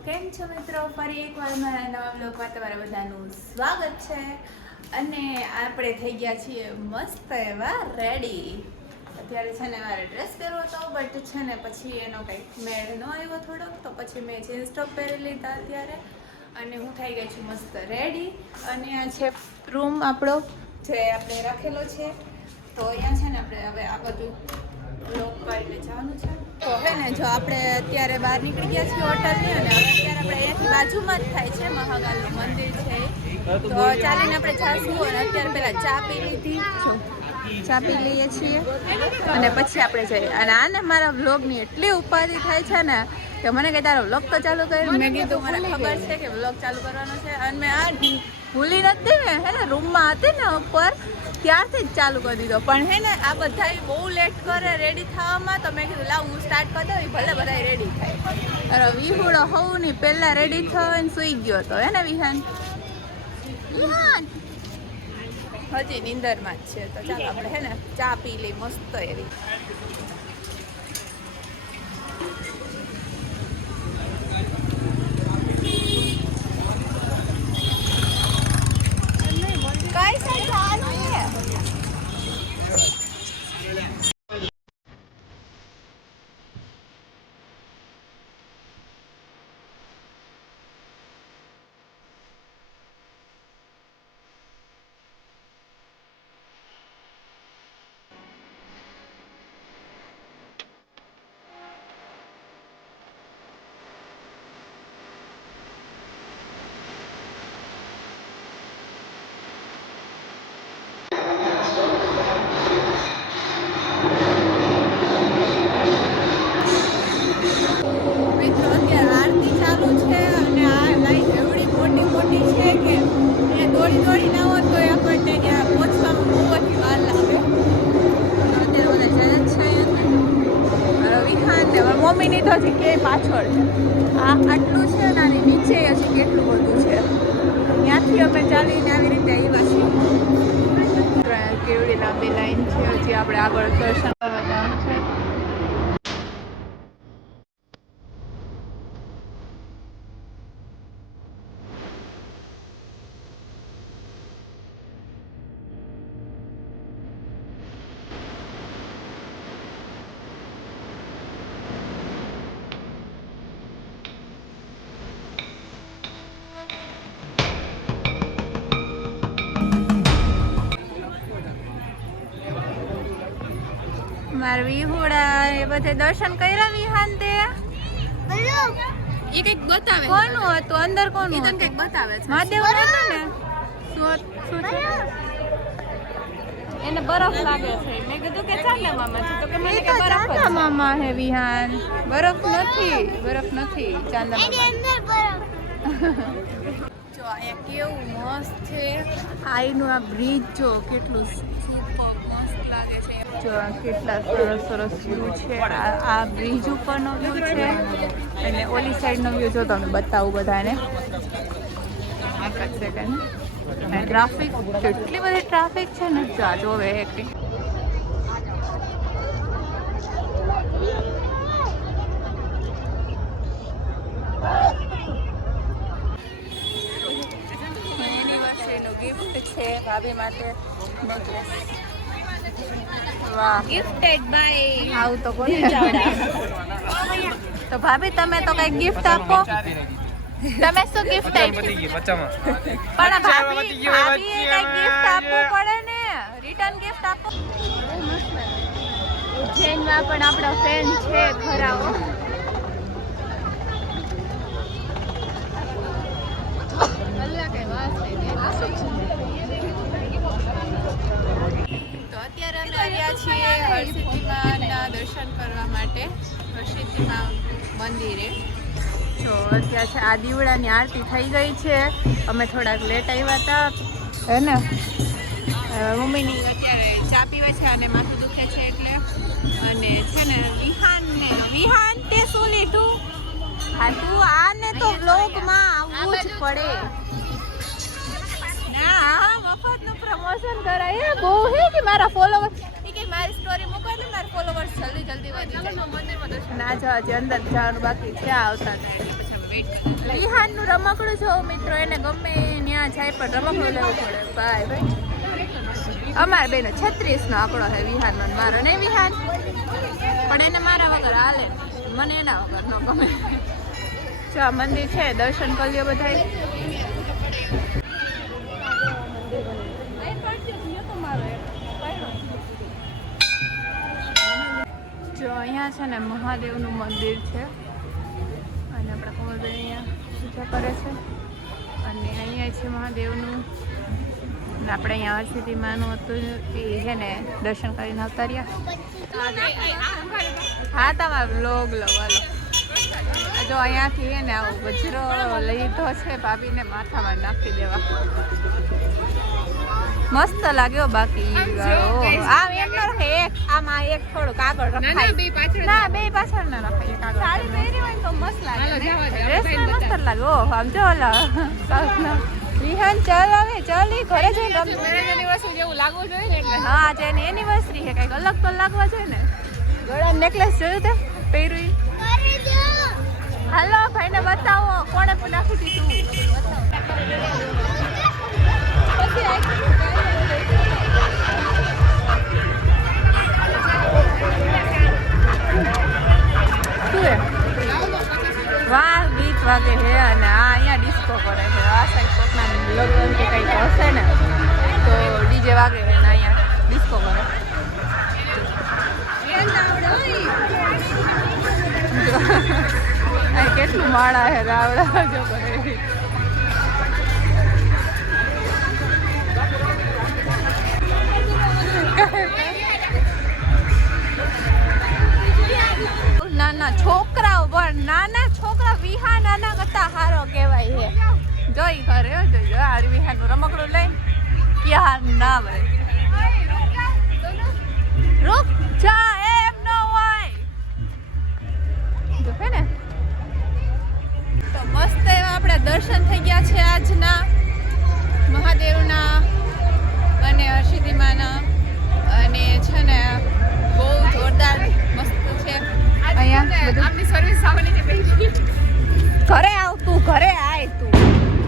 કેમ છો મિત્રો? ફરી એકવાર મારા નવા બ્લોગમાં તમારા બધાનું સ્વાગત છે. અને આપણે થઈ ગયા છીએ મસ્ત એવા રેડી. અત્યારે છે ને મારે ડ્રેસ પહેરવો હતો, બટ છે ને પછી એનો કંઈક મેળ ન આવ્યો થોડોક, તો પછી મેં જીન્સ ટોપ પહેરી લીધા અત્યારે. અને હું થઈ ગઈ છું મસ્ત રેડી. અને આ છે રૂમ આપણો જે આપણે રાખેલો છે. તો અહીંયા છે ને આપણે હવે આ બધું લોક કરીને જવાનું છે. તો હે ને જો આપણે અત્યારે બહાર નીકળી ગયા છીએ હોટલની, અને અત્યારે આપણે અહીંયાથી બાજુમાં જ થાય છે મહાકાલનું મંદિર છે. તો ચાલીને આપણે જાશું. અને અત્યારે પહેલાં ચા પી લીધી, ચા પી લઈએ છીએ અને પછી આપણે જઈએ. અને આને મારા વ્લોગની એટલી ઉપાધિ થાય છે ને કે મને કે તારો વ્લોગ તો ચાલુ કર્યો. મેં કીધું મને ખબર છે કે વ્લોગ ચાલુ કરવાનો છે, અને મેં આ ભૂલી નથી ને, હે ને રૂમમાં હતી ને ઉપર ત્યારથી જ ચાલુ કરી દીધો. પણ હે ને આ બધા બહુ લેટ કરે રેડી થવામાં, તો મેં કીધું લાવ હું સ્ટાર્ટ કરી દઉં, ભલે બધા રેડી થાય. અરે વિહુડો હોવની પહેલાં રેડી થઈને સૂઈ ગયો હતો, હે ને વિહાન? હજી નીંદરમાં જ છે. તો ચાલો આપણે હે ને ચા પી લઈ મસ્ત એવી. કઈ સાઈડ જવાનું છે? મમ્મીની તો હજી કે પાછળ છે. આ આટલું છે ને, આની નીચે હજી કેટલું બધું છે. ત્યાંથી અમે ચાલીને આવી રીતે આવ્યા છીએ. કેવડી લાંબી લાઈન છે. હજી આપણે આગળ દર્શન કરવા જવાનું છે. મારા વિહુડા એ બધે દર્શન કર્યા વિહાન તે. એ કંઈક બતાવે. કોનું હતું અંદર? કોનું? એ તને કંઈક બતાવે છે. મહાદેવ હતું ને? શું છે? એને બરફ લાગે છે. મેં કીધું કે ચાંદા મામા છે, તો કે મને કે બરફ જ મામા હે વિહાન. બરફ નથી ચાંદા મામા. જો અહીંયા કેવું મસ્ત છે. આઈનું આ બ્રિજ જો કેટલું મસ્ત લાગે છે. જો કેટલા સરસ વ્યૂ છે. આ બ્રિજ ઉપરનો વ્યૂ છે, અને ઓલી સાઈડનો વ્યૂ જો તમે બતાવું બધાને. એક જ સેકન્ડ. ટ્રાફિક કેટલી બધી ટ્રાફિક છે ને. જો આ જોવે એક ગિફ્ટ છે ભાભી માટે નેકલેસ. વાહ, ગિફ્ટેડ બાય. આવું તો કોને ચાવડા. તો ભાભી તમે તો કઈ ગિફ્ટ આપો. તમે શું ગિફ્ટ આપી? પણ ભાભીએ કઈ ગિફ્ટ આપવું પડે ને. રિટર્ન ગિફ્ટ આપો. ઉજ્જૈનમાં પણ આપણો ફેન છે ખરાઓ. તો અત્યારે અમે આવ્યા છીએ હરસિદ્ધિમાના દર્શન કરવા માટે, હરસિદ્ધિમા મંદિરે. જો અત્યારે છે આ દીવડાની આરતી થઈ ગઈ છે. અમે થોડાક લેટ આવ્યા હતા, હે ને. મમ્મીની અત્યારે ચા પીવે છે અને માથું દુખે છે એટલે. અને છે ને વિહાન તે શું લીધું? હા તું આને તો વ્લોગમાં આવવું જ પડે. મફતનું પ્રમોશન કરાય. બહુ હે કે મારા ફોલોવર કે મારી સ્ટોરી મૂકો એટલે મારા ફોલોવર્સ જલ્દી વધી જાય. મંદિરમાં દર્શન ના જવા, હજી અંદર જવાનું બાકી છે. આવતા થાય પછી વિહાનનું રમકડું જો મિત્રો, એને ગમે ત્યાં જાય પણ રમકડું લેવું પડે. ભાઈ અમારા બેનો 36 નો આંકડો છે વિહાનનો, મારો ને વિહાન, પણ એને મારા વગર હાલે, મને એના વગર ન ગમે. જો આ મંદિર છે, દર્શન કરી લ્યો બધા. જો અહીંયા છે ને મહાદેવનું મંદિર છે, અને આપણા કમલભાઈ અહીંયા પૂજા કરે છે, અને અહીંયા છે મહાદેવનું. આપણે અહીંયા હરસિદ્ધિ માનું હતું એ છે ને દર્શન કરીને આવતા રહ્યા. હા તમારો વ્લોગ લવાલો. જો અહીંયાથી છે ને આવો ગજરો લીધો છે ભાભીને, માથામાં નાખી દેવા. મસ્ત લાગ્યો. બાકી આમ એમ ન રખાય, એક આમાં એક થોડુંક આગળ રખાય. ના બે પાછળ ના રખાય, એક આગળ. સાડી પહેરી હોય તો મસ્ત લાગે, ડ્રેસમાં મસ્ત લાગે. ઓ આમ જો ઓલા સાઉથના વિહાન ચાલ આવે, ચાલી ઘરે જઈને એનિવર્સરી જેવું લાગવું જોઈએ ને. હા જે એની એનિવર્સરી છે, કંઈક અલગ તો લાગવા જોઈએ ને. ગળા નેકલેસ જોયું તે પહેર્યું? હાલો ભાઈને બતાવો કોણે નાખી દીધું. વાહ ગીત વાગે છે, અને આ અહીંયા ડિસ્કો કરે છે. આ સાઈડ કોકના લગ્ન કે કંઈક હશે ને તો ડીજે વાગે છે, ને અહીંયા ડિસ્કો કરે. કેટલું માળા છે રાવડા જો કરે. નાના છોકરાઓ પણ નાના છોકરા વિહા નાના કરતા હારો કહેવાય છે. જોઈ ઘરે જોઈ આ વિહાનું રમકડું લઈને ક્યાં ના ભાઈ રૂક જા, એમ ન હોય જો ને. તો મસ્ત એવા આપણા દર્શન થઈ ગયા છે આજના મહાદેવના અને હરસિદ્ધિ માના, અને છે ને બહુ જોરદાર મસ્ત છે. આપની સર્વિસ આવવાની છે ભાઈ. ઘરે આવ તું, ઘરે આય તું,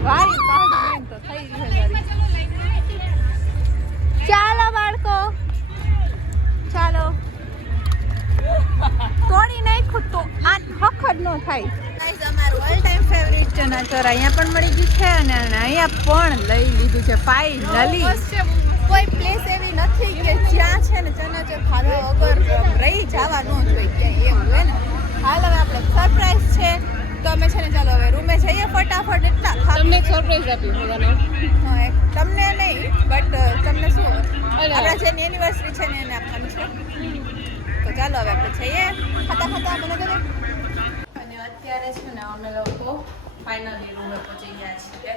વારી કાઢ તો થઈ ગઈ છે. ચાલો બાળકો ચાલો. તોડી નાખ્યું તો આ હખડ ન થાય. ગાઈસ અમારું ઓલ ટાઈમ ફેવરિટ ચનાચોર અહીંયા પણ મળી ગયું છે, અને અહીંયા પણ લઈ લીધું છે ફાઇનલી. કોઈ પ્લેસ એવી નથી કે જ્યાં છે ને ચનાચોર ખાધા વગર રહી જવા ન જોઈએ ક્યાંય, એવું હોય ને. હાલ હવે આપણે સરપ્રાઈઝ છે તો અમે છે ને ચાલો હવે રૂમે જઈએ ફટાફટ. એટલા તમને એક સરપ્રાઈઝ આપ્યું બધાને. હા તમને નહીં, બટ તમને શું આપણા જેની એનિવર્સરી છે ને એને આપવાનું છે. તો ચાલો હવે આપણે જઈએ ખાતા ખાતા મને તો. અને અત્યારે છે ને અમે લોકો ફાઇનલી રૂમે પહોંચી ગયા છીએ.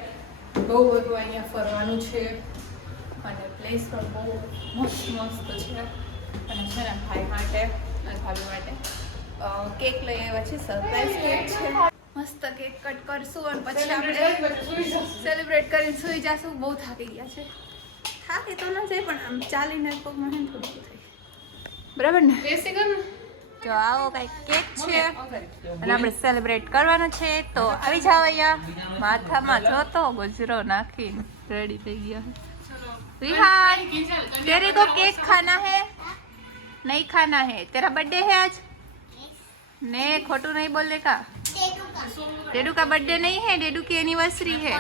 બહુ બધું અહીંયા ફરવાનું છે, અને પ્લેસ પણ બહુ મસ્ત મસ્ત છે. અને છે ને ભાઈ માટે અને ભાભી માટે કેક લઈ આવ્યા છે, સરપ્રાઈઝ કેક છે. મસ્ત કેક કટ કરશું અને પછી આપણે સેલિબ્રેટ કરીને સૂઈ જશું. બહુ થાકી ગયા છે. થાકી તો ન જાય પણ આમ ચાલીને પગમાં હે થોડું થાય, બરાબર ને? જો આવો કંઈક કેક છે અને આપણે સેલિબ્રેટ કરવાનું છે. તો આવી જાવ અહીંયા. માથામાં જોતો ગજરો નાખીને રેડી થઈ ગયા. विहान तेरे को केक खाना है? नहीं खाना है? तेरा बर्थडे है आज? ने खोटू नहीं बोलने का. डेडू का बर्थडे नहीं है, डेडू की एनिवर्सरी है.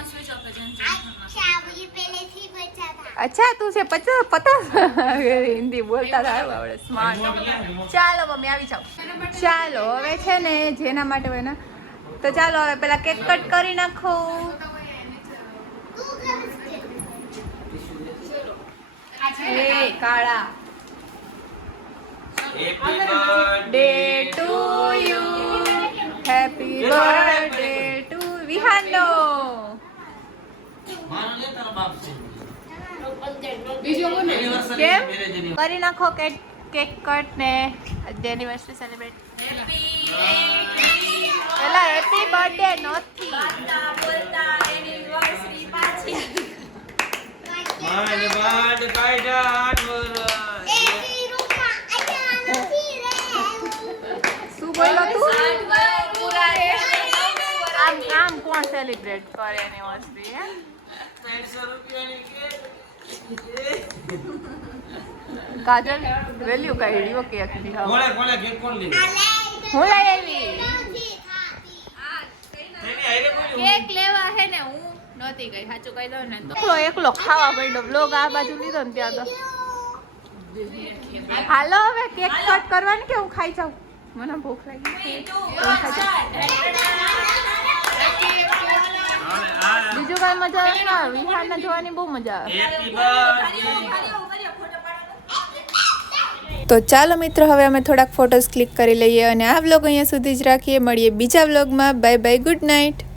अच्छा तुझे पता हिंदी बोलता था आवड़े स्मार्ट. ચાલો મમ્મી આવી જાવ. ચાલો હવે છે ને જેના માટે હોય ને તો ચાલો હવે પેલા કેક કટ કરી નાખો. એ કાળા birthday to you, happy birthday to વિહાનો. કેમ કરી નાખો કેક કટ ને એનિવર્સરી સેલિબ્રેટ. પેલા હેપી બર્થડે નથી બોલતા, એનિવર્સરી પાછી. શું બોલો તું? આમ કોણ સેલિબ્રેટ કરે એની વસ્તી હે 300 રૂપિયાની કેક કાજલ વેલ્યુ કાઢ્યો કેક ની કોણે કેક કોણ લઈ હું લઈ આવી તેની આઈને કોઈ કેક લેવા હે ને હું નહોતી ગઈ સાચું કહી દઉં ને તો એકલો ખાવા પડ્યો બ્લોગ આ બાજુ લીધો ને ત્યાં તો હાલો હવે કેક કટ કરવાની કે હું ખાઈ જાઉં મને ભૂખ લાગી બીજું કઈ મજા આવે ના વિહારને જોવાની બહુ મજા આવે હેપી બર્થડે તો ચાલો મિત્રો હવે અમે થોડાક ફોટોઝ ક્લિક કરી લઈએ અને આ વ્લોગ અહીંયા સુધી જ રાખીએ મળીએ બીજા વ્લોગમાં બાય બાય ગુડ નાઇટ